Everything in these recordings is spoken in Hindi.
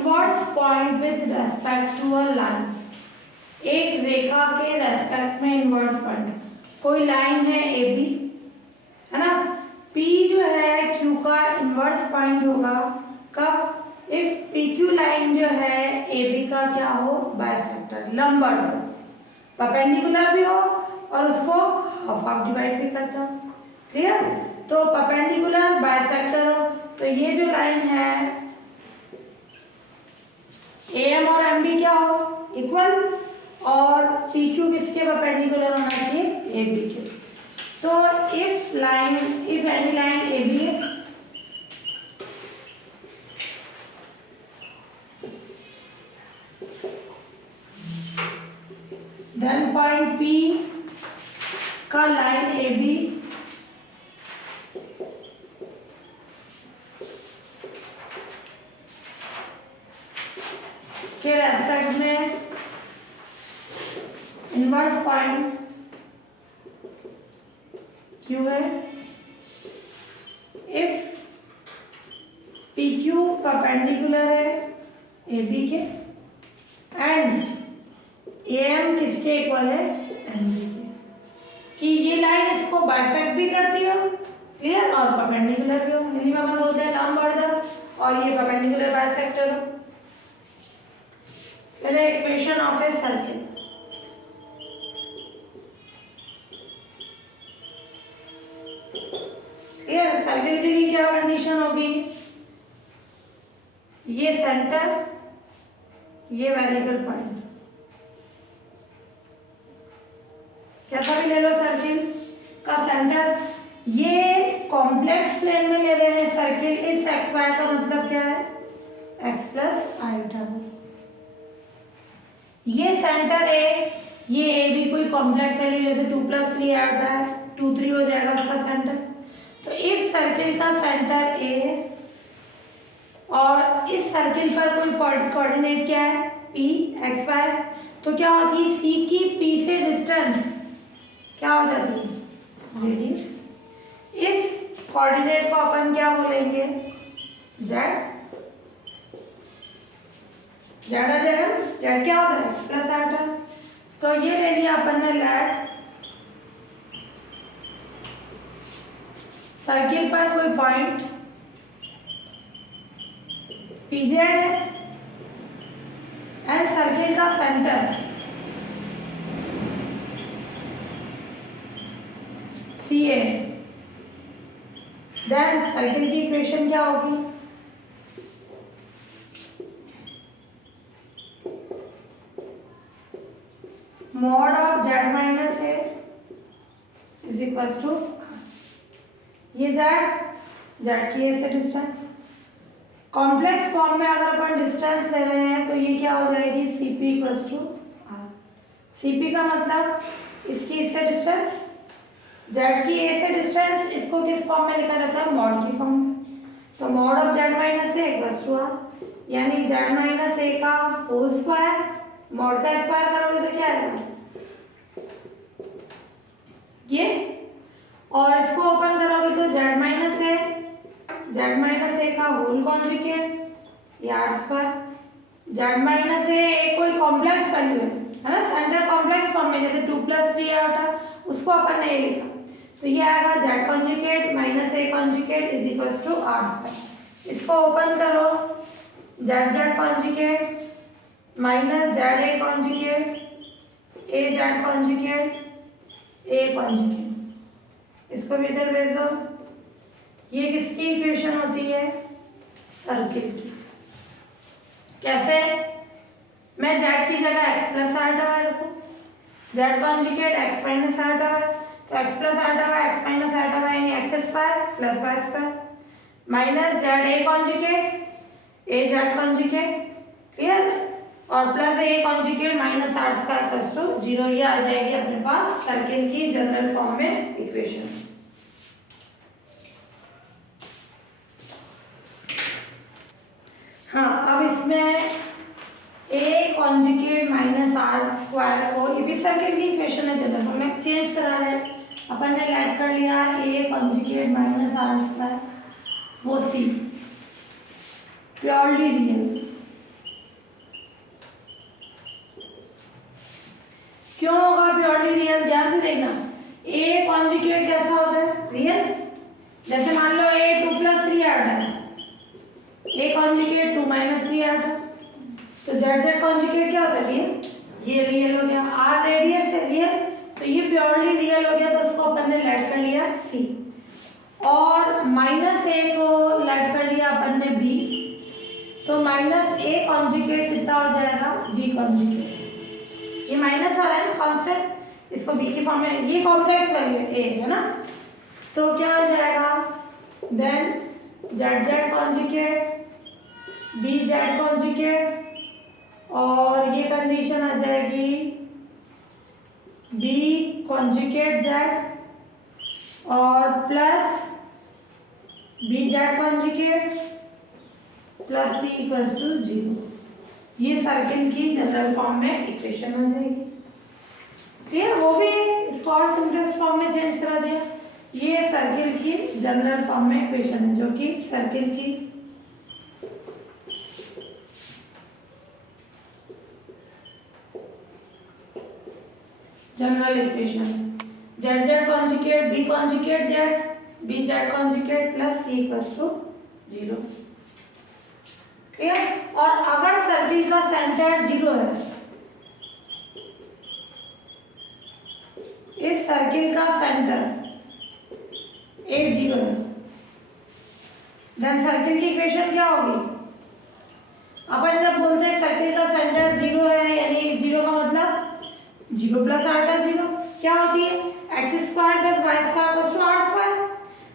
Inverse point with respect to a line, एक रेखा के रेस्पेक्ट में इनवर्स पॉइंट, कोई लाइन है ए बी, है ना, P जो है Q का इनवर्स पॉइंट होगा कब, इफ PQ लाइन जो है AB का क्या हो, बाइसेक्टर, लंबवत हो, परपेंडिकुलर भी हो और उसको हाफ हाफ डिवाइड भी करता हो, क्लियर। तो परपेंडिकुलर बाइसेक्टर हो तो ये जो लाइन है AM और MB क्या हो, इक्वल, और PQ किसके परपेंडिकुलर होना चाहिए, AB के। तो if any line AB then point P का लाइन AB के रेस्पेक्ट में इनवर्स पॉइंट Q है, इफ PQ परपेंडिकुलर है AB के एंड AM किसके इक्वल है, MB के, कि ये लाइन इसको बाइसेक्ट भी करती हो, क्लियर, और परपेंडिकुलर भी हो, हिंदी में अपन बोलते हैं लंबवर्त, और ये परपेंडिकुलर बाइसेक्टर हो। पहले equation of a circle, clear, circle की क्या कंडीशन होगी, ये सेंटर, ये वेरिएबल पॉइंट, कैसा भी ले लो सर्किल का सेंटर, ये कॉम्प्लेक्स प्लेन में ले रहे हैं सर्किल, इस एक्स वाई का मतलब क्या है, एक्स प्लस आइटा, ये सेंटर ए, ये ए भी कोई कॉम्प्लेक्स वैल्यू जैसे 2+3 आता है 2 3 हो जाएगा उसका सेंटर। तो इस सर्किल का सेंटर ए और इस सर्किल पर कोई कोऑर्डिनेट क्या है, पी एक्स वाई, तो क्या होती है, सी की पी से डिस्टेंस क्या हो जाती है, रेडियस, इस कोऑर्डिनेट को अपन क्या बोलेंगे, जेड, जेड आ जाएगा, जेड क्या होता है, एक्स प्लस आइटा। तो ये ले लिया अपन ने लेट, सर्किल पर कोई पॉइंट पीजेड है एंड सर्किल का centre C A, then circle की इक्वेशन क्या होगी, mod of Z minus A is equals to, ये जेड की ए से डिस्टेंस, कॉम्प्लेक्स फॉर्म में अगर अपन डिस्टेंस ले रहे हैं तो ये क्या हो जाएगी, CP equals to R, CP का मतलब इसकी इससे डिस्टेंस, जेड की ए से डिस्टेंस, इसको किस फॉर्म में लिखा जाता है, मॉड की फॉर्म में, तो mod of Z minus A equals to R, यानी जेड माइनस ए का होल स्क्वायर, मॉड का स्क्वायर करोगे तो क्या आएगा ये, और इसको ओपन करोगे तो जेड माइनस ए का होल कॉन्जुगेट, ये आर स्क्वायर, जेड माइनस ए कोई कॉम्प्लेक्स वैल्यू है ना, सेंटर कॉम्प्लेक्स फॉर्म में जैसे 2+3 आता उसको अपन ने लिखा, तो ये आएगा Z conjugate minus A conjugate is equals to R square, इसको ओपन करो, Z conjugate minus Z A conjugate, A Z conjugate, A conjugate, इसको भी इधर भेज दो, ये किसकी इक्वेशन होती है, सर्किल की। कैसे, मैं जेड की जगह एक्स प्लस आइटा वाई रखूँ, Z conjugate X minus eta Y, तो X plus eta Y X minus eta Y यानी X square plus Y square, minus Z A conjugate A Z conjugate, clear, और plus A conjugate minus R square plus 2 0, ये आ जाएगी अपने पास सर्किल की जनरल फॉर्म में इक्वेशन। हाँ, अब इसमें A conjugate minus R square को, ये भी सर्किल की इक्वेशन है जनरल फॉर्म में, चेंज करा रहे हैं अपन ने, ऐड कर लिया A conjugate minus R square, वो सी प्योरली रियल, रियल, ध्यान से देखना, ए कॉन्जुगेट कैसा होता है, रियल। जैसे मान लो ए 2 + 3 आता है, ए कॉन्जुगेट 2 - 3 आता है, तो जेड जेड कॉन्जुगेट क्या होता है, ये रियल हो गया। आर रेडियस है रियल, तो ये प्योरली रियल हो गया, तो उसको अपन ने लेट कर लिया सी। और -a को लेट कर लिया अपन ने बी, तो -a कॉन्जुगेट कितना हो जाएगा, बी कॉन्जुगेट। ये माइनस आ रहा है ना कांस्टेंट, इसको बी की फॉर्म में, ये कॉम्प्लेक्स वैल्यू है ना, तो क्या हो जाएगा, then Z Z conjugate B Z conjugate, और ये कंडीशन आ जाएगी बी कॉन्जुगेट जेड और plus B Z conjugate plus C equals to 0। ये सर्किल की जनरल फॉर्म में इक्वेशन आ जाएगी। क्लियर, वो भी इसको और सिंपलेस्ट फॉर्म में चेंज करा दिया। ये सर्किल की जनरल फॉर्म में इक्वेशन है, जो कि सर्किल की general equation, Z Z conjugate B conjugate Z B Z conjugate plus C equals to 0। Clear. और अगर सर्किल का सेंटर 0 है, इस सर्किल का सेंटर ए 0 है, देन सर्किल की इक्वेशन क्या होगी, अपन जब बोलते हैं सर्किल का सेंटर 0 है, यानी 0 का मतलब 0 + आटा 0 क्या होती है, x² + y² = r²।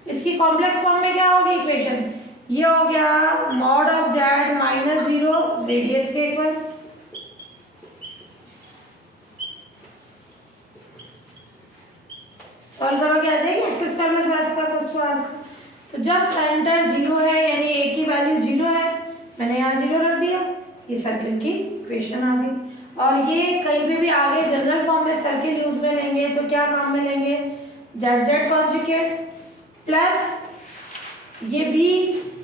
इसकी कॉम्प्लेक्स फॉर्म में क्या होगी इक्वेशन, ये हो गया मॉड ऑफ जेड -0 रेडियस के इक्वल। सॉल्व करोगे आ जाएगी x² + y² = r²। तो जब सेंटर 0 है, यानी a की वैल्यू 0 है, मैंने यहाँ 0 रख दिया, ये सर्किल की इक्वेशन आ गई। और ये कहीं भी आगे जनरल फॉर्म में सर्किल यूज में लेंगे तो क्या काम में लेंगे, जेड जेड कॉन्जुगेट प्लस ये B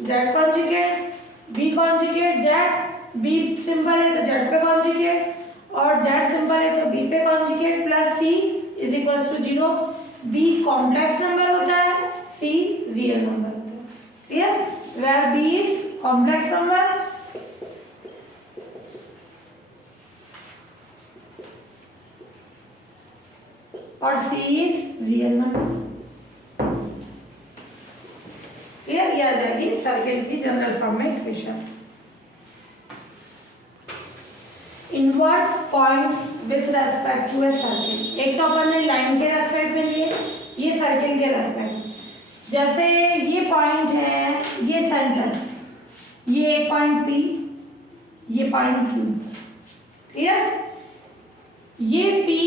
Z conjugate B conjugate Z, B simple है तो जेड पे कॉन्जुगेट और जेड सिंपल है तो बी पे conjugate plus C is equals to 0। B complex number होता है, सी रियल नंबर होता है। Clear, where B is complex number और C is real number. Clear, ये आ जाएगी सर्किल की जनरल फॉर्म में equation. Inverse points with respect to a circle, एक तो अपन ने लाइन के रेस्पेक्ट में लिए, ये सर्किल के रेस्पेक्ट। जैसे ये पॉइंट है, ये सेंटर, ये एक पॉइंट पी, ये पॉइंट क्यू। क्लियर, ये पी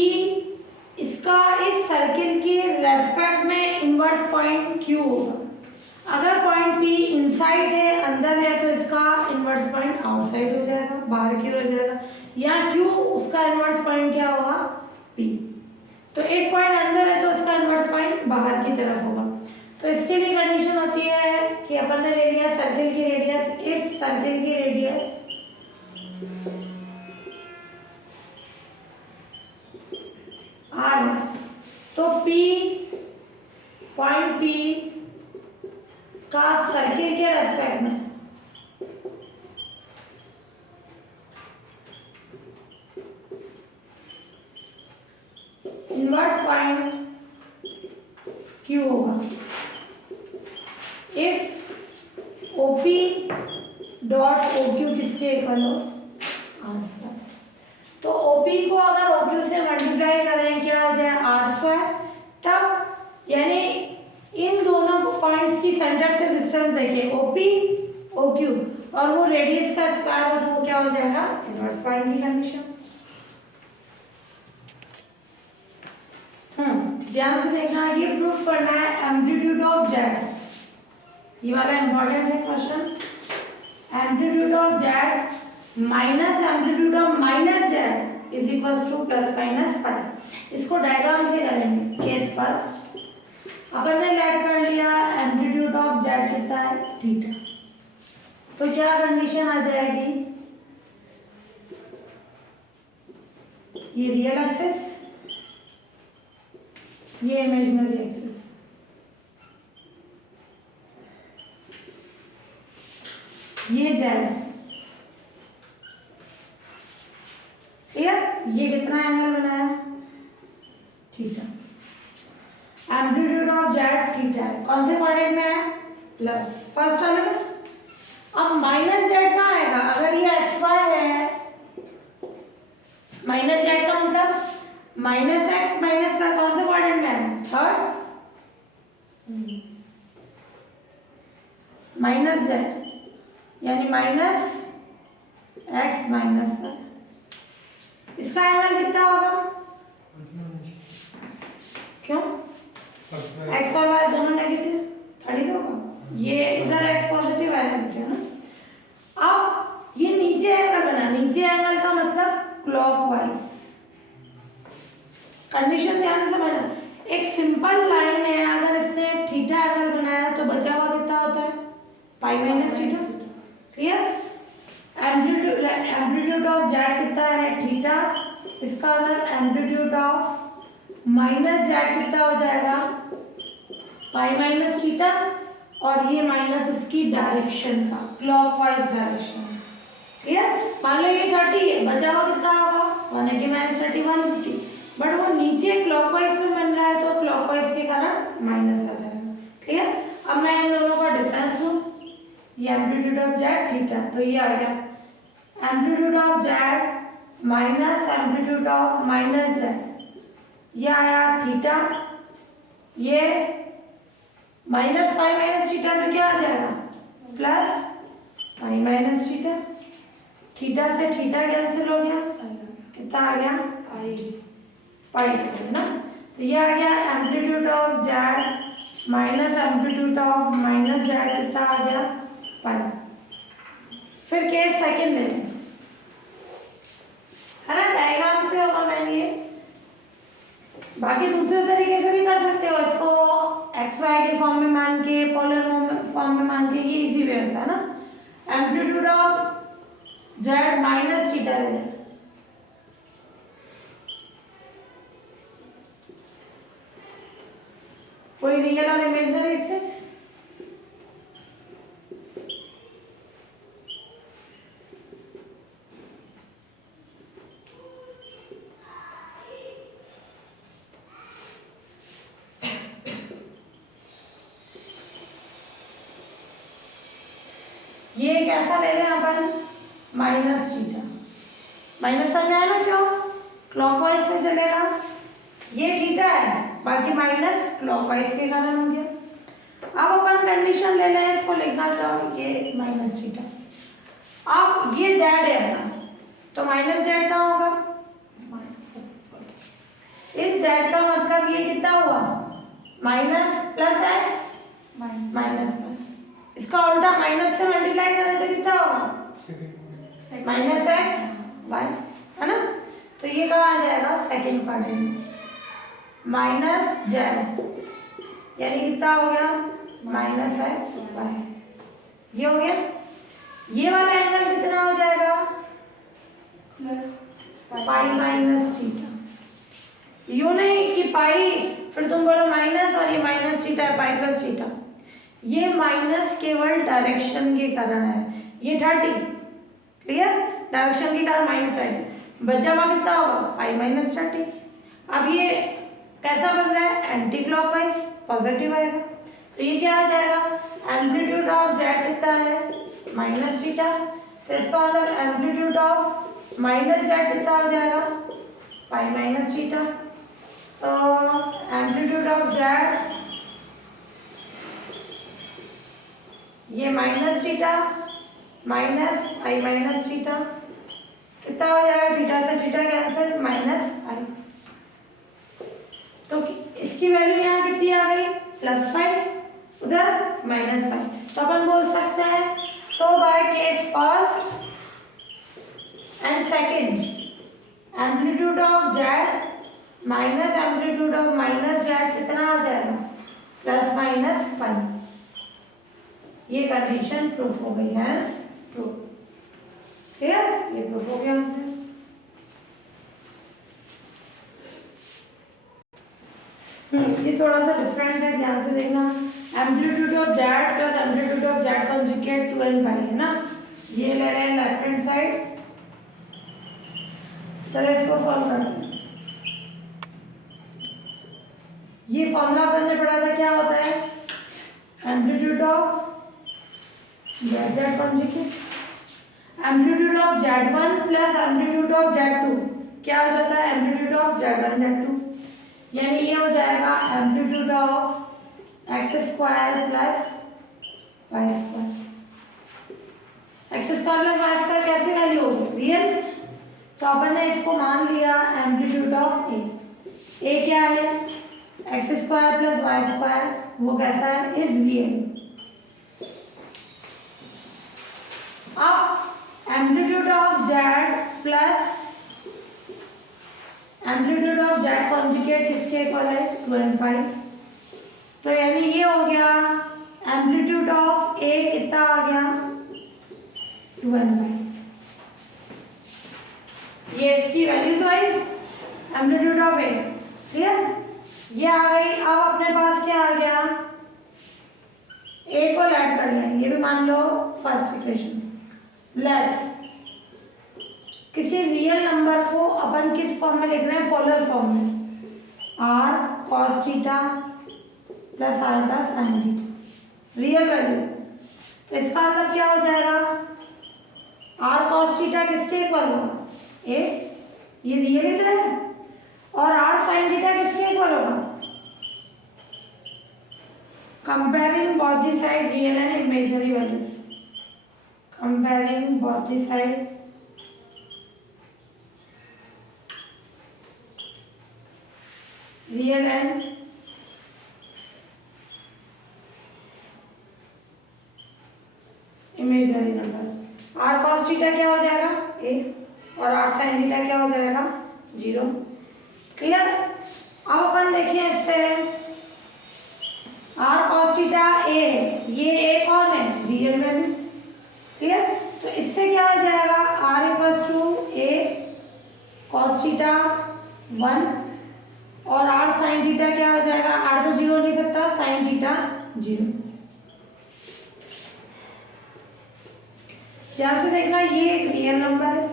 इसका इस सर्किल के रेस्पेक्ट में इनवर्स पॉइंट क्यू होगा। अगर पॉइंट पी इनसाइड है, अंदर है, तो इसका इनवर्स पॉइंट आउटसाइड हो जाएगा, बाहर की ओर हो जाएगा। या क्यू उसका इनवर्स पॉइंट क्या होगा, पी। तो एक पॉइंट अंदर है तो इसका इनवर्स पॉइंट बाहर की तरफ होगा। तो इसके लिए कंडीशन होती है कि अपन ने ले लिया सर्किल की रेडियस, इफ सर्किल की रेडियस आर है तो पी पॉइंट पी का सर्किल के रेस्पेक्ट में इनवर्स पॉइंट क्यू होगा इफ ओपी डॉट ओक्यू किसके इक्वल हो, आर²। तो ओपी को अगर ओक्यू से मल्टीप्लाई करें क्या आ जाए, r²। तब यानी इन दोनों पॉइंट्स की सेंटर से डिस्टेंस देखिए, ओपी ओक्यू, और वो रेडियस का स्क्वायर हो तो वो क्या हो जाएगा, इनवर्स पॉइंट की कंडीशन। ध्यान से देखना, ये प्रूफ करना है एम्पलीट्यूड ऑफ जेड, ये वाला इंपॉर्टेंट है question. Amplitude of Z minus amplitude of minus Z is equals to +-π। इसको डायग्राम से करेंगे। केस फर्स्ट, अपन ने लेट कर लिया एम्पलीट्यूड ऑफ जेड कितना है, थीटा। तो क्या कंडीशन आ जाएगी, ये रियल एक्सिस ये इमेजिनरी एक्सिस, ये जेड, क्लियर। ये कितना एंगल बनाया, theta. Amplitude of Z theta है, कौन से क्वाड्रेंट में है, प्लस फर्स्ट वाले में। अब माइनस जेड कहाँ आएगा, अगर ये एक्स वाई है, माइनस जेड का मतलब माइनस एक्स माइनस का, कौन से क्वाड्रेंट में है, थर्ड। माइनस जेड यानी माइनस एक्स माइनस वाई, इसका एंगल कितना होगा, क्यों, एक्स और वाई दोनों नेगेटिव, थर्टी तो होगा। ये इधर एक्स पॉजिटिव है ना। अब ये नीचे एंगल बना, नीचे एंगल का मतलब क्लॉकवाइज। कंडीशन ध्यान से समझना, एक सिंपल लाइन है, अगर इसने थीटा एंगल बनाया तो बचा हुआ कितना होता है, pi minus theta, clear. Amplitude of Z कितना है, थीटा, इसका मतलब एम्पलीट्यूड ऑफ माइनस जेड कितना हो जाएगा, पाई माइनस थीटा, और ये माइनस इसकी डायरेक्शन का, क्लॉकवाइज डायरेक्शन, क्लियर। मान लो ये 30 है, बचा हुआ कितना होगा, 180 माइनस 30 150, बट वो नीचे क्लॉकवाइज में बन रहा है तो क्लॉकवाइज के कारण माइनस आ जाएगा, क्लियर। अब मैं इन दोनों का डिफरेंस लूँ, ये एम्पलीट्यूड ऑफ जेड थीटा, तो ये आ गया amplitude of Z minus amplitude of minus Z, ये आया थीटा, ये माइनस पाई माइनस थीटा तो क्या आ जाएगा, plus pi minus theta, theta से थीटा कैंसिल हो गया, कितना आ गया, पाई से ना। तो ये आ गया amplitude of Z minus amplitude of minus Z, कितना आ गया, पाई। फिर केस सेकंड ले लें, है ना, डायग्राम से होगा, मैं ये बाकी दूसरे तरीके से भी कर सकते हो इसको, एक्स वाई के फॉर्म में मान के, पोलर फॉर्म में मान के, ये इजी वे होता है ना। Amplitude of Z minus theta ले लें, कोई रियल और इमेजिनरी एक्सिस, ये कैसा ले लें अपन, माइनस थीटा, माइनस साइन में है ना, क्यों, क्लॉकवाइज में चलेगा, ये थीटा है, बाकी माइनस क्लॉकवाइज के कारण हो गया। अब अपन कंडीशन ले लें, इसको लिखना चाहो, ये माइनस थीटा, अब ये जेड है अपना, तो माइनस जेड का होगा, इस जेड का मतलब ये कितना हुआ, माइनस प्लस एक्स माइनस, इसका उल्टा माइनस से मल्टीप्लाई करें तो कितना होगा, माइनस एक्स वाई, है ना। तो ये कहाँ आ जाएगा, सेकेंड क्वाड्रेंट में, माइनस जेड यानी कितना हो गया, माइनस एक्स वाई, ये हो गया। ये वाला एंगल कितना हो जाएगा, प्लस पाई माइनस थीटा, यूं नहीं कि पाई फिर तुम बोलो माइनस और ये माइनस थीटा है, पाई प्लस थीटा, ये माइनस केवल डायरेक्शन के कारण है, ये 30, क्लियर, डायरेक्शन के कारण माइनस 30, बचा हुआ कितना होगा, पाई माइनस 30। अब ये कैसा बन रहा है, एंटी क्लॉकवाइज, पॉजिटिव आएगा, तो ये क्या आ जाएगा, एम्पलीट्यूड ऑफ जेड कितना है, माइनस थीटा, तो इसका मतलब एम्पलीट्यूड ऑफ माइनस जेड कितना हो जाएगा, पाई माइनस थीटा, तो एम्पलीट्यूड ऑफ जेड ये माइनस थीटा माइनस आई माइनस थीटा, कितना हो जाएगा, थीटा से थीटा कैंसिल, माइनस आई, तो इसकी वैल्यू यहाँ कितनी आ गई, प्लस पाई, उधर माइनस पाई, तो अपन बोल सकते हैं, so by case first and second, amplitude of Z minus amplitude of minus Z कितना आ जाएगा, प्लस माइनस पाई, ये कंडीशन प्रूफ हो गई है, प्रूफ, क्लियर, ये प्रूफ हो गया हमने। ये थोड़ा सा डिफरेंट है, ध्यान से देखना। Amplitude of Z plus amplitude of Z conjugate 2n पाई है ना, ये ले रहे हैं लेफ्ट हैंड साइड। चलो इसको सॉल्व करते हैं। ये फॉर्मूला अपन ने पढ़ा था, क्या होता है, amplitude of Z Z conjugate, amplitude of z1 plus amplitude of z2 क्या हो जाता है, एम्पलीट्यूड ऑफ z1 z2, यानी ये हो जाएगा amplitude of X square plus Y square. X square plus Y square कैसी वैल्यू होगी, रियल, तो अपन ने इसको मान लिया एम्पलीट्यूड ऑफ ए क्या है, X square plus Y square, वो कैसा है, इज रियल। अब amplitude of Z plus amplitude of Z conjugate किसके इक्वल है, 2n पाई, तो यानी ये हो गया एम्पलीट्यूड ऑफ ए कितना आ गया, 2n पाई, ये इसकी वैल्यू तो आई एम्पलीट्यूड ऑफ ए, क्लियर, ये आ गई। अब अपने पास क्या आ गया, ए को लेट कर लिया, ये भी मान लो फर्स्ट इक्वेशन, लेट किसी रियल नंबर को अपन किस फॉर्म में लिख रहे हैं, पोलर फॉर्म में, R cos theta plus iota sin theta, real value, तो इसका मतलब क्या हो जाएगा, आर कॉस थीटा किसके इक्वल होगा, ए, ये रियल ही तो है, और आर साइन थीटा किसके इक्वल होगा, comparing both the side real and imaginary values, comparing both the side real and imaginary number. R cos theta क्या हो जाएगा, ए, और आर साइन थीटा क्या हो जाएगा, 0, क्लियर। अब अपन देखिए इससे, आर कॉस थीटा ए है, ये ए कौन है, रियल वैल्यू, क्लियर, तो इससे क्या हो जाएगा, R equals to A cos theta 1 और आर साइन थीटा क्या हो जाएगा, आर तो 0 हो नहीं सकता, साइन थीटा 0। ध्यान से देखना, ये एक रियल नंबर है,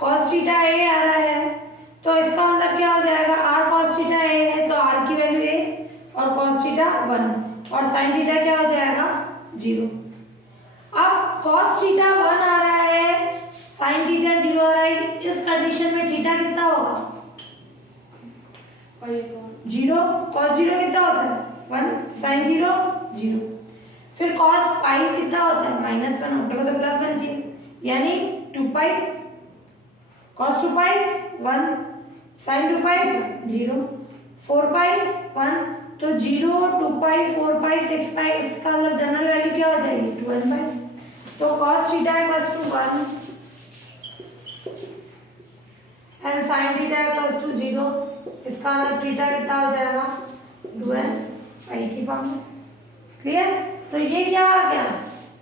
कॉस थीटा ए आ रहा है, तो इसका मतलब क्या हो जाएगा, आर कॉस थीटा ए है तो आर की वैल्यू ए और कॉस थीटा 1 और साइन थीटा क्या हो जाएगा, 0। अब कॉस थीटा 1 आ रहा है, साइन थीटा 0 आ रहा है, इस कंडीशन में थीटा कितना होगा, 0, कॉस 0 कितना होता है, 1, साइन 0 0, फिर कॉस पाई कितना होता है, -1, उल्टे को तो +1 चाहिए, यानी 2 पाई, कॉस 2 पाई 1, साइन 2 पाई 0, 4 पाई 1, तो 0, 2 पाई, 4 पाई, 6 पाई, इसका मतलब जनरल वैल्यू क्या हो जाएगी, 2n पाई, तो cos theta equals to 1 and sin theta equals to 0, इसका मतलब थीटा कितना हो जाएगा, 2n पाई की फॉर्म में, क्लियर। तो ये क्या आ गया,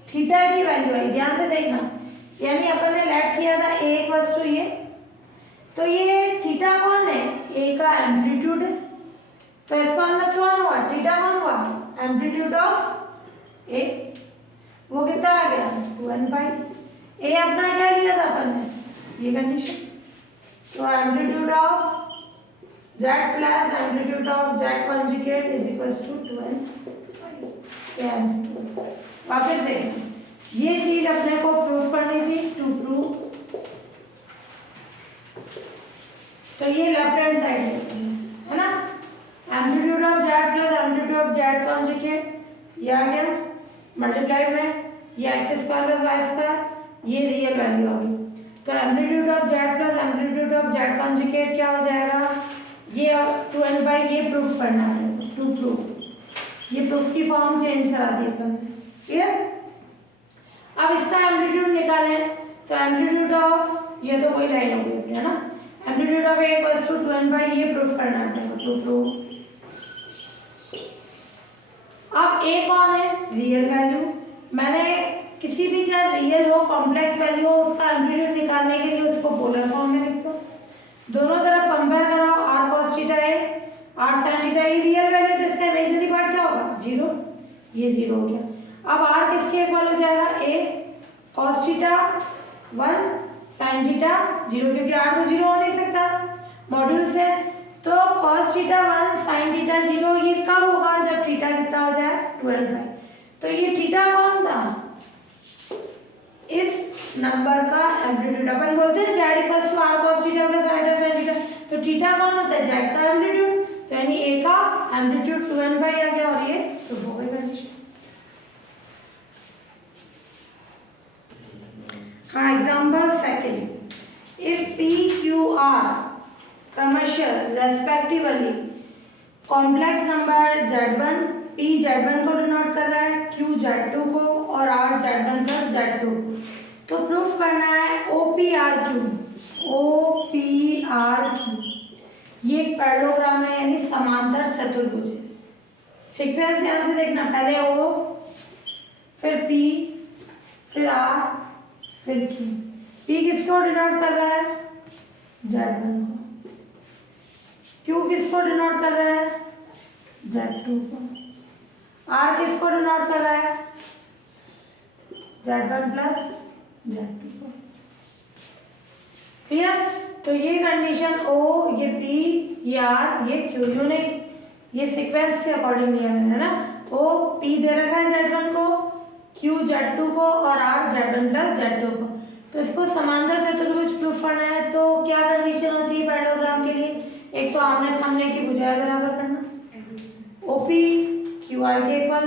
थीटा की वैल्यू आई, ध्यान से देखना, यानी अपन ने लेट किया था ए इक्वल्स टू ये, तो ये थीटा कौन है, ए का एम्पलीट्यूड है, तो इसका मतलब कौन हुआ, थीटा कौन हुआ, एम्पलीट्यूड ऑफ ए, वो कितना आ गया, 2n पाई, ए अपना क्या लिया था अपन ने, ये कंडीशन, तो amplitude of z plus amplitude of z conjugate is equals to 2n pi. वापस से ये चीज अपने को प्रूव करनी थी, टू प्रूव, तो ये लेफ्ट हैंड साइड है ना, amplitude of z plus amplitude of z conjugate, ये आ गया मल्टीप्लाई में, ये X square plus Y square, ये रियल वैल्यू आ गई, तो amplitude of z plus amplitude of z conjugate क्या हो जाएगा, ये 2n बाई, ये प्रूफ करना है, टू प्रूफ, ये प्रूफ की फॉर्म चेंज करा दी अपन, क्लियर। अब इसका एम्पलीट्यूड निकालें, तो एम्पलीट्यूड ऑफ, ये तो वही लाइन हो गई है ना, amplitude of A equals to 2n pi, ये प्रूफ करना है अपने को, टू प्रूफ। अब ए कौन है, रियल वैल्यू, मैंने किसी भी चाहे रियल हो कॉम्प्लेक्स वैल्यू हो, उसका एम्पलीट्यूड निकालने के लिए उसको पोलर फॉर्म में लिख दो, दोनों तरफ कंपेयर कराओ, R cos theta A, R sin theta, ये रियल ये 0 हो गया। अब r किसके इक्वल हो जाएगा, a cos theta 1 sin theta 0, क्योंकि r तो 0 हो नहीं सकता मॉड्यूल से, तो cos थीटा 1 sin थीटा 0 ये कब होगा, जब थीटा कितना हो जाए 12 पाई। तो ये थीटा कौन था, इस नंबर का एम्पलीट्यूड। अपन बोलते हैं z equals to r cos theta plus r sin theta, तो थीटा कौन होता है, z का एम्पलीट्यूड, तो यानी a का एम्पलीट्यूड 12 पाई आ गया, और ये प्रूफ हो गई कंडीशन। हाँ, example second, if p q r क्रमशः respectively complex number z1, p z1 को डिनोट कर रहा है, q z2 को और r z1 प्लस z2 को, तो प्रूफ करना है OPRQ। ये एक पैरेललोग्राम है, यानी समांतर चतुर्भुज है। सीक्वेंस यहाँ से देखना, पहले O, फिर P, फिर R, फिर Q। P किसको डिनोट कर रहा है, Z1 को। Q किसको डिनोट कर रहा है, Z2 को। R किसको डिनोट कर रहा है, Z1 प्लस Z2 को। क्लियर, तो ये कंडीशन O, ये P, ये R, ये Q, यू नहीं, ये सीक्वेंस के अकॉर्डिंग लिया मैंने ना। O P दे रखा है Z1 को, Q Z2 को और R Z1 प्लस Z2 को। तो इसको समांतर चतुर्भुज प्रूफ करना है, तो क्या कंडीशन होती है पैरेललोग्राम के लिए, एक तो आमने सामने की भुजाएं बराबर करना, OP QR के इक्वल,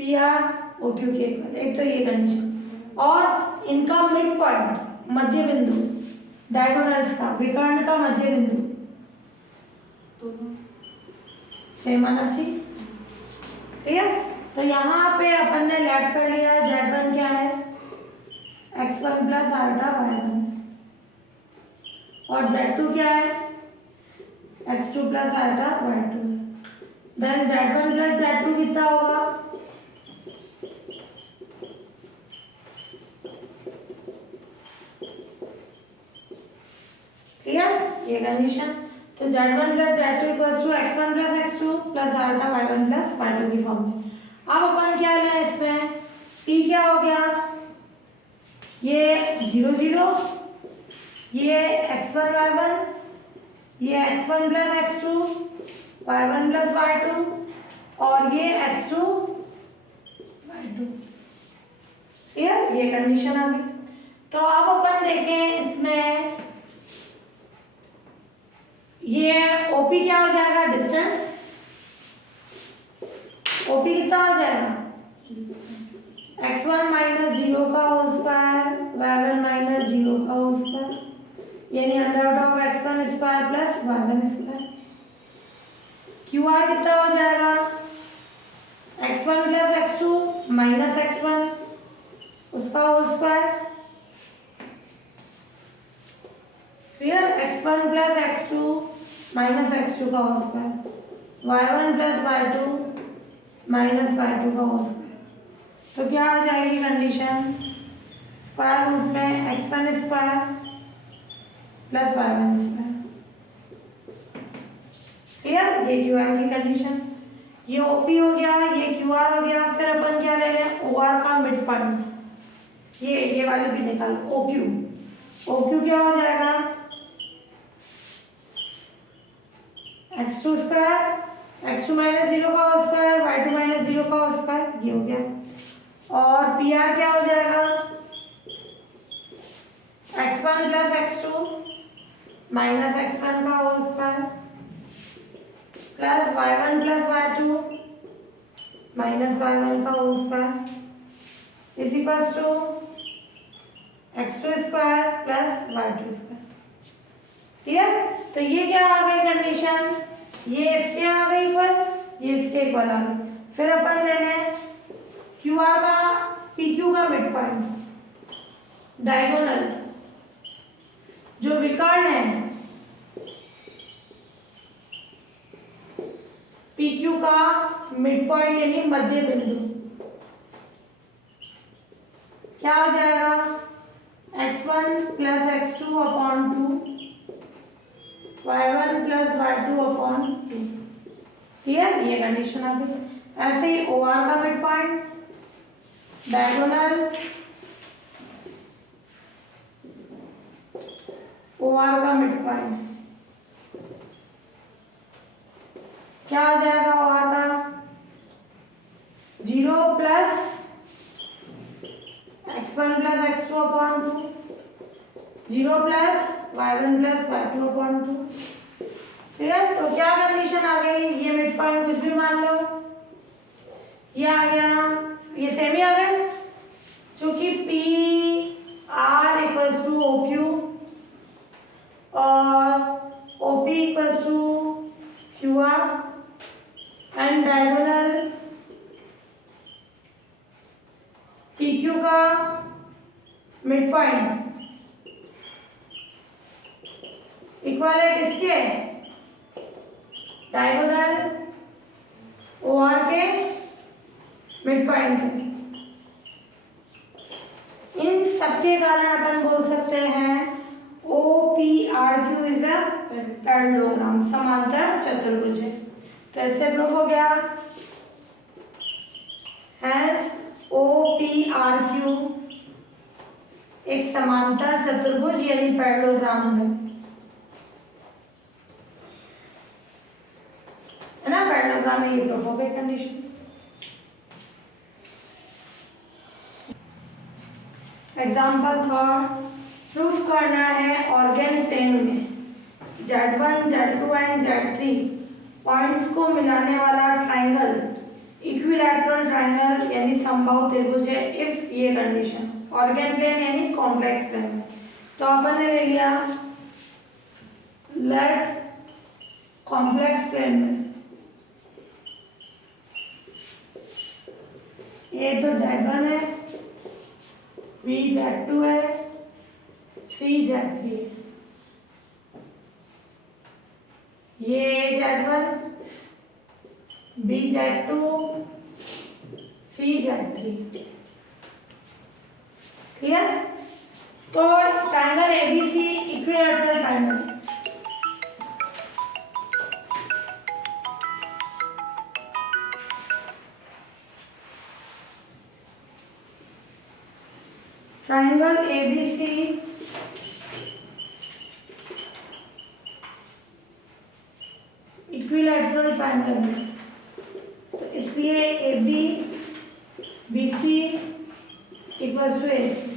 PR OQ के इक्वल, एक तो ये कंडीशन, और इनका मिड पॉइंट मध्य बिंदु, डायगोनल्स का विकर्ण का मध्य बिंदु सेम आना चाहिए। ठीक है, तो यहाँ पे अपन ने लेट कर लिया, Z1 क्या है, x1 प्लस आल्टा y1, और Z2 क्या है, x2 प्लस आल्टा y2 है। देन Z1 प्लस Z2 कितना होगा, क्लियर, ये कंडीशन। तो Z1 plus Z2 equals to x1 plus x2 plus iota y1 plus y2 की फॉर्म में। अब अपन क्या लें इसमें, P क्या हो गया, ये 0 0, ये x1 y1, ये x1 plus x2 y1 plus y2, और ये x2 y2। क्लियर, ये कंडीशन आ गई। तो अब अपन देखें इसमें, ये OP क्या हो जाएगा, डिस्टेंस, OP कितना हो जाएगा, x1 माइनस 0 का होल स्क्वायर y1 माइनस 0 का होल स्क्वायर, यानी under root of x1 square plus y1 square. QR कितना हो जाएगा, x1 plus x2 minus x1 उसका whole square, clear, x1 plus x2 minus x2 का whole square, y1 plus y2 minus y2 का होल स्क्वायर। तो क्या आ जाएगी कंडीशन, स्क्वायर रूट में x1 square plus y1 square. Clear, ये QR की कंडीशन, ये OP हो गया, ये QR हो गया। फिर अपन क्या ले लें, OR का मिड पॉइंट, ये वाली भी निकाल, OQ क्या हो जाएगा, x2 स्क्वायर, x2 माइनस 0 का होल स्क्वायर, y2 माइनस 0 का होल स्क्वायर, ये हो गया। और PR क्या हो जाएगा, x1 plus x2 minus x1 का whole square plus y1 plus y2 minus y1 का whole square is equals to x2 square plus y2 square. ठीक है, तो ये क्या आ गई कंडीशन, ये इसके आ गई इक्वल, ये इसके इक्वल आ गई। फिर अपन लेने QR का PQ का मिड पॉइंट, डायगोनल जो विकर्ण है, PQ का मिड पॉइंट यानी मध्य बिंदु क्या हो जाएगा, x1 plus x2 upon 2 y1 plus y2 upon 2। Clear, ये कंडीशन आ गई। ऐसे ही ओ आर का mid point, diagonal O R का मिड पॉइंट क्या आ जाएगा? ओ आर का 0 plus x1 plus x2 upon 2, 0 plus y1 plus y2 upon 2। ठीक है, तो क्या कंडीशन आ गई? ये मिड पॉइंट कुछ भी मान लो, ये आ गया, ये सेम ही आ गया, क्योंकि P R equals to O Q और O P equals to Q R and diagonal P Q का मिड पॉइंट इक्वल है किसके? डायगोनल ओ आर के मिड पॉइंट के। इन सबके कारण अपन बोल सकते हैं O P R Q is a parallelogram, समांतर चतुर्भुज है। तो ऐसे प्रूफ हो गया as O P R Q एक समांतर चतुर्भुज यानी पैरेललोग्राम है ना? पैरेललोग्राम में ये प्रूफ हो गई कंडीशन। एग्जाम्पल थर्ड, प्रूफ करना है ऑर्गेन प्लेन में Z1, Z2 and Z3 points को मिलाने वाला ट्राइंगल इक्विलैटरल ट्राइंगल यानी समबाहु त्रिभुज है इफ ये कंडीशन। ऑर्गेन प्लेन यानी कॉम्प्लेक्स प्लेन में, तो अपन ने ले लिया लेट कॉम्प्लेक्स प्लेन में ये तो Z1 है, B Z2 है, C Z3 है, ये Z1, B Z2, C Z3। Clear? तो triangle ABC equilateral triangle triangle ABC equilateral triangle है, तो इसलिए A B B C equals to A C.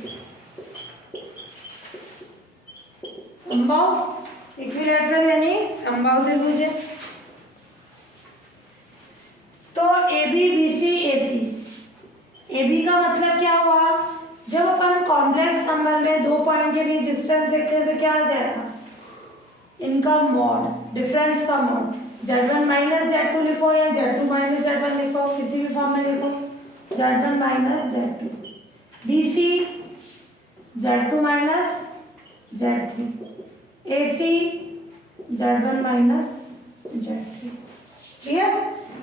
समबाहु इक्विलैटरल यानी समबाहु त्रिभुज है, तो A B B C A C. A B का मतलब क्या हुआ? जब अपन कॉम्प्लेक्स नंबर में दो पॉइंट के बीच डिस्टेंस देखते हैं तो क्या आ जाएगा? इनका मॉड, डिफरेंस का मॉड। Z1 माइनस Z2 लिखो या Z2 माइनस Z1 लिखो, किसी भी फॉर्म में लिखो, Z1 minus Z2। BC Z2 minus Z3, AC Z1 minus Z3। Clear?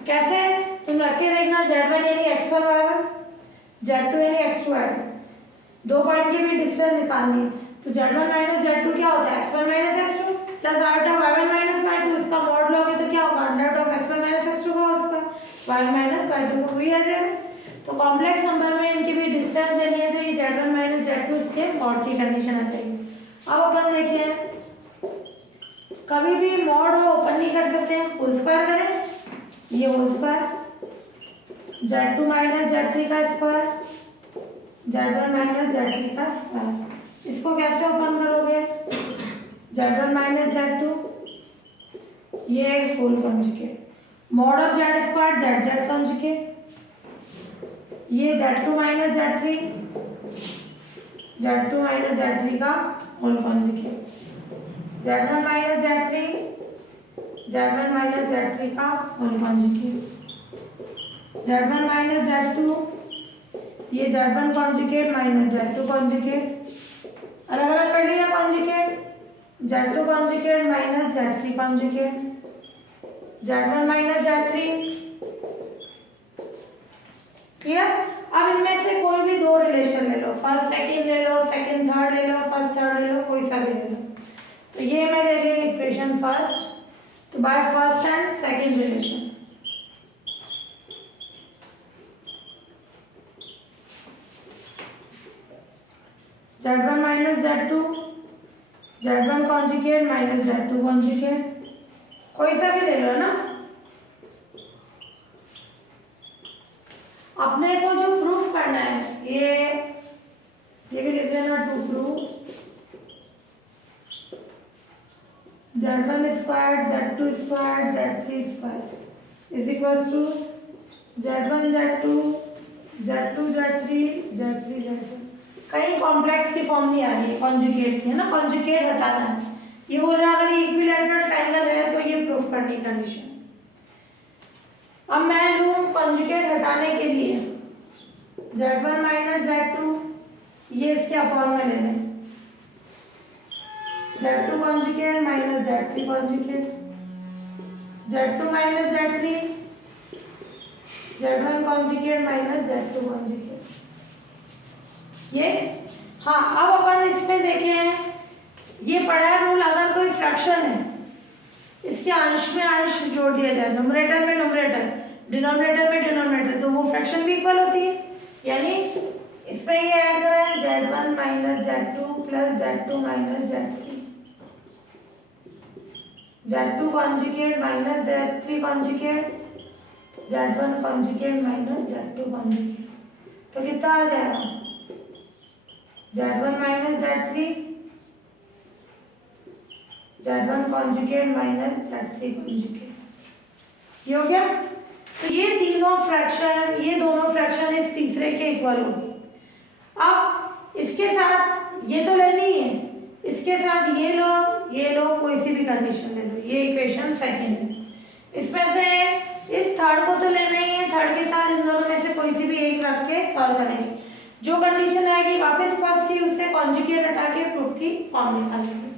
कैसे? तुम रख के देखना, Z1 यानी x1 y1, Z2 यानी x2 y2, दो पॉइंट के भी डिस्टेंस निकालनी है, तो Z1 माइनस Z2 क्या होता है? x1 minus x2 plus item y1 minus y2, इसका मॉड लोगे तो क्या होगा? Under of x1 minus x2 का whole square, y minus y2 को वही आ जाएगा। तो कॉम्प्लेक्स नंबर में इनकी भी डिस्टेंस देनी है, तो ये Z1 माइनस Z2 के मॉड की कंडीशन आ जाएगी। अब अपन देखिए, कभी भी मॉड हो ओपन नहीं कर सकते हैं, होल स्क्वायर करें, ये whole square Z2 minus Z3 का स्क्वायर, Z1 माइनस Z3 का स्क्वायर। इसको कैसे ओपन करोगे? Z1 माइनस Z2, ये full conjugate, mod of Z square Z conjugate, ये Z2 minus Z3, Z2 minus Z3 का whole conjugate, Z1 minus Z3, Z1 minus Z3 का whole conjugate, Z1 minus Z2, ये Z1 conjugate minus Z2 conjugate, अलग अलग कर लिया conjugate, Z2 conjugate minus Z3 conjugate, Z1 minus Z3। Clear? अब इनमें से कोई भी दो रिलेशन ले लो, फर्स्ट सेकंड ले लो, सेकंड थर्ड ले लो, फर्स्ट थर्ड ले लो, कोई सा भी ले लो। तो ये मैं ले रही हूँ इक्वेशन फर्स्ट, तो by first and second relation minus Z2, Z1 conjugate minus Z2 conjugate, कोई सा भी ले लो ना। अपने को जो प्रूफ करना है ये भी लिख देना, to proof Z1 square Z2 square Z3 square is equals to Z1 Z2 Z2 Z3 Z3 Z2। कहीं कॉम्प्लेक्स की फॉर्म नहीं आ रही है, कॉन्जुगेट की है ना, कॉन्जुगेट हटाना है। ये बोल रहा है अगर ये इक्विलैटरल ट्रायंगल है तो ये प्रूफ करनी कंडीशन। अब मैं लूँ कॉन्जुगेट हटाने के लिए Z1 माइनस Z2, ये इसके अपॉन में ले लें, Z2 conjugate minus Z3 conjugate, Z2 minus Z3, Z1 conjugate minus Z2 conjugate. ये हाँ, अब अपन इसमें देखें, ये पढ़ा है रूल, अगर कोई फ्रैक्शन है इसके अंश में अंश जोड़ दिया जाए, न्यूमरेटर में न्यूमरेटर, डिनोमिनेटर में डिनोमिनेटर, तो वो फ्रैक्शन भी इक्वल होती है। यानी इसमें ये ऐड करा है Z1 minus Z2 plus Z2 minus Z3, Z2 conjugate minus Z3 conjugate, Z1 conjugate minus Z2 conjugate, तो कितना आ जाएगा Z1 minus Z3, Z1 conjugate minus Z3 conjugate, ये हो गया। तो ये तीनों फ्रैक्शन, ये दोनों फ्रैक्शन इस तीसरे के इक्वल होगी। अब इसके साथ ये तो लेनी है, इसके साथ ये लो, कोई सी भी कंडीशन ले लो, ये इक्वेशन सेकंड है। इसमें से इस थर्ड को तो लेना ही है, थर्ड के साथ इन दोनों में से कोई सी भी एक रख के सॉल्व करेंगे। जो कंडीशन आएगी वापस फर्स्ट की, उससे कॉन्जुगेट हटा के प्रूफ की फॉर्म निकालेंगे।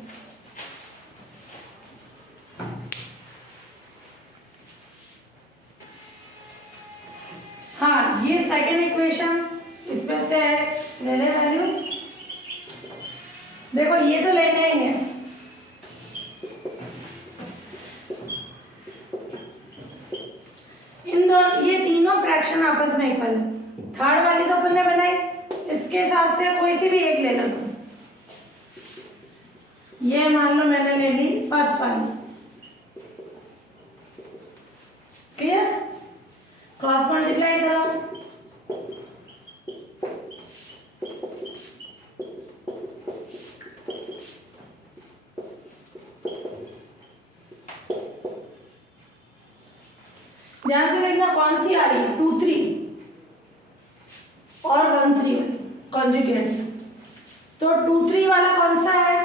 हाँ, ये सेकेंड इक्वेशन, इसमें से ले लें वैल्यू। देखो ये तो लेने ही है, इन दोनों, ये तीनों फ्रैक्शन आपस में इक्वल है। थर्ड वाली तो अपन ने बनाई, इसके हिसाब से कोई सी भी एक ले लो तुम। ये मान लो मैंने ले ली फर्स्ट वाली, क्लियर? क्रॉस मल्टीप्लाई करो, ध्यान से देखना कौन सी आ रही है, 2 3 और 1 3 वाली कॉन्जुगेट। तो 2 3 वाला कौन सा है,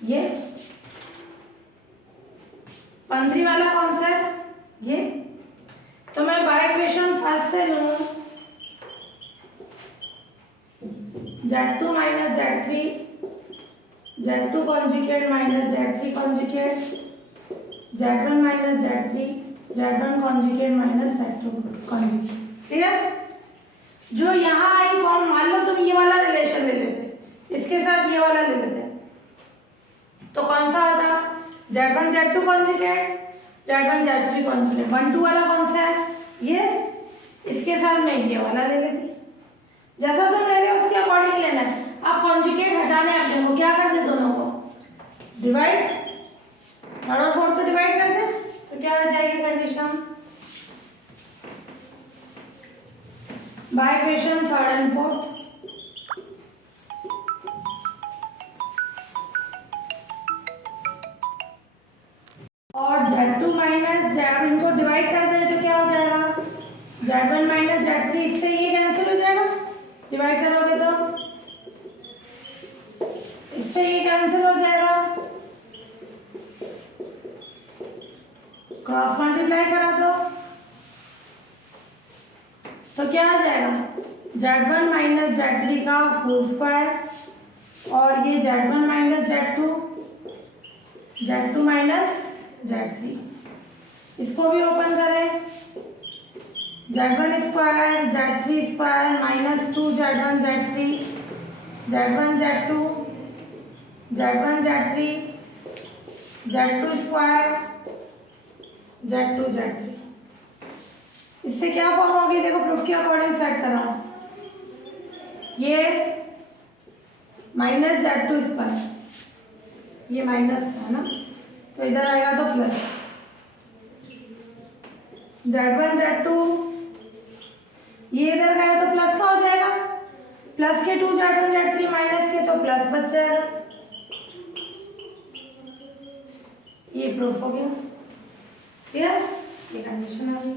ये 1 3 वाला कौन सा है, ये। तो मैं बाय इक्वेशन फर्स्ट से लूँ Z2 minus Z3, Z2 conjugate minus Z3 conjugate, Z1 minus Z3, Z1 conjugate minus Z2 conjugate, clear? जो यहाँ आई फॉर्म, मान लो तुम ये वाला रिलेशन ले लेते, इसके साथ ये वाला ले लेते, तो कौन सा होता, Z1 Z2 conjugate, Z1 Z3 conjugate. 1 2 वाला कौन सा है, ये, इसके साथ मैं ये वाला ले लेती। जैसा तुम ले रहे हो उसके अकॉर्डिंग लेना है। आप कॉन्जुगेट हटाने अपने को क्या कर दे, दोनों को डिवाइड, थर्ड और फोर्थ को डिवाइड कर दे, तो क्या हो जाएगी condition, by equation third and fourth. और Z2 माइनस Z, इनको डिवाइड कर दे तो क्या हो जाएगा, Z1 माइनस Z3, इससे ये कैंसिल हो जाएगा, डिवाइड करोगे तो इससे ये कैंसिल हो जाएगा, क्रॉस मल्टीप्लाई करा तो क्या आ जाएगा, Z1 माइनस Z3 का होल स्क्वायर, और ये Z1 minus Z2, Z2 minus Z3, इसको भी ओपन करें, Z1 square Z3 square minus 2 Z1 Z3, Z1 Z2, Z1 Z3, Z2 square Z2 Z3। इससे क्या फॉर्म होगी, देखो प्रूफ के अकॉर्डिंग सेट करा, माइनस Z2 स्क्वायर, ये माइनस है ना, तो इधर आएगा तो प्लस Z1 Z2, ये इधर गया तो प्लस का हो जाएगा, प्लस के 2 Z1 Z3 माइनस के तो प्लस बच जाएगा। ये प्रूफ हो गया, क्लियर, ये कंडीशन आ गई।